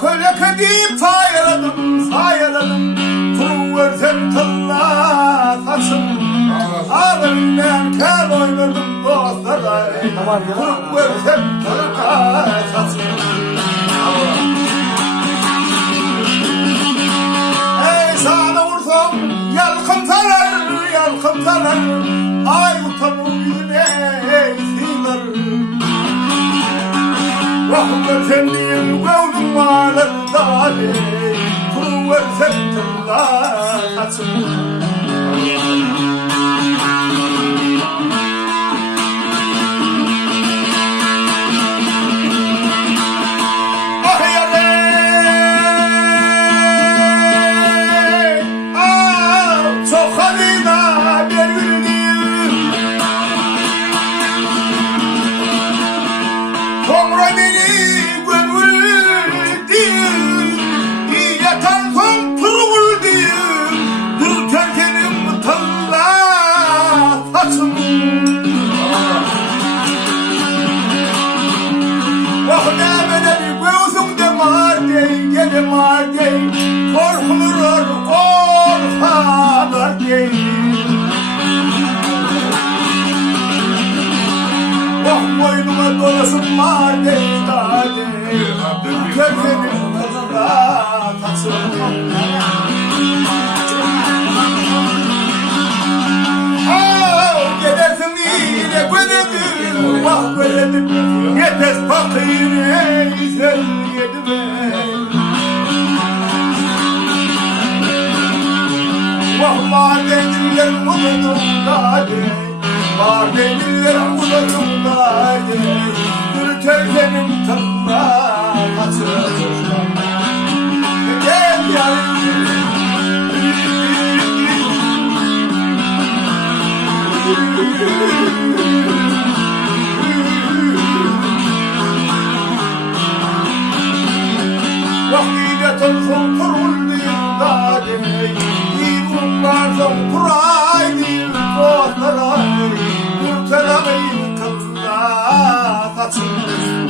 Kölek edip sayaladım Turu versem talla saçım Ağlarından kel oynadım dostlara Turu versem talla saçım Ey sana vursam yalkın sarar Ay utanım yüzüne sinar Rahmet sendiyim gavdum varlarda Turu versem talla saçım Sonra beni gönüldü yatan son turuldu Dururken talla saçım Oh ne bedeli göğsümde mardey gene mardey Korkulur korkanlar değil Oh boynuma dolasın mardey Dürker senin tadına tatsın Gidersin yine göledim Vah göledim Yetes fakir ey sen yedime Vah madenlerin bulunumda Madenlerin bulunumda Dürker senin tadına tatsın Gel yarın Vaktiyetin son kurulduğunda İyumlar son kuraydı dostlara Kurtaramayın tadına tatsın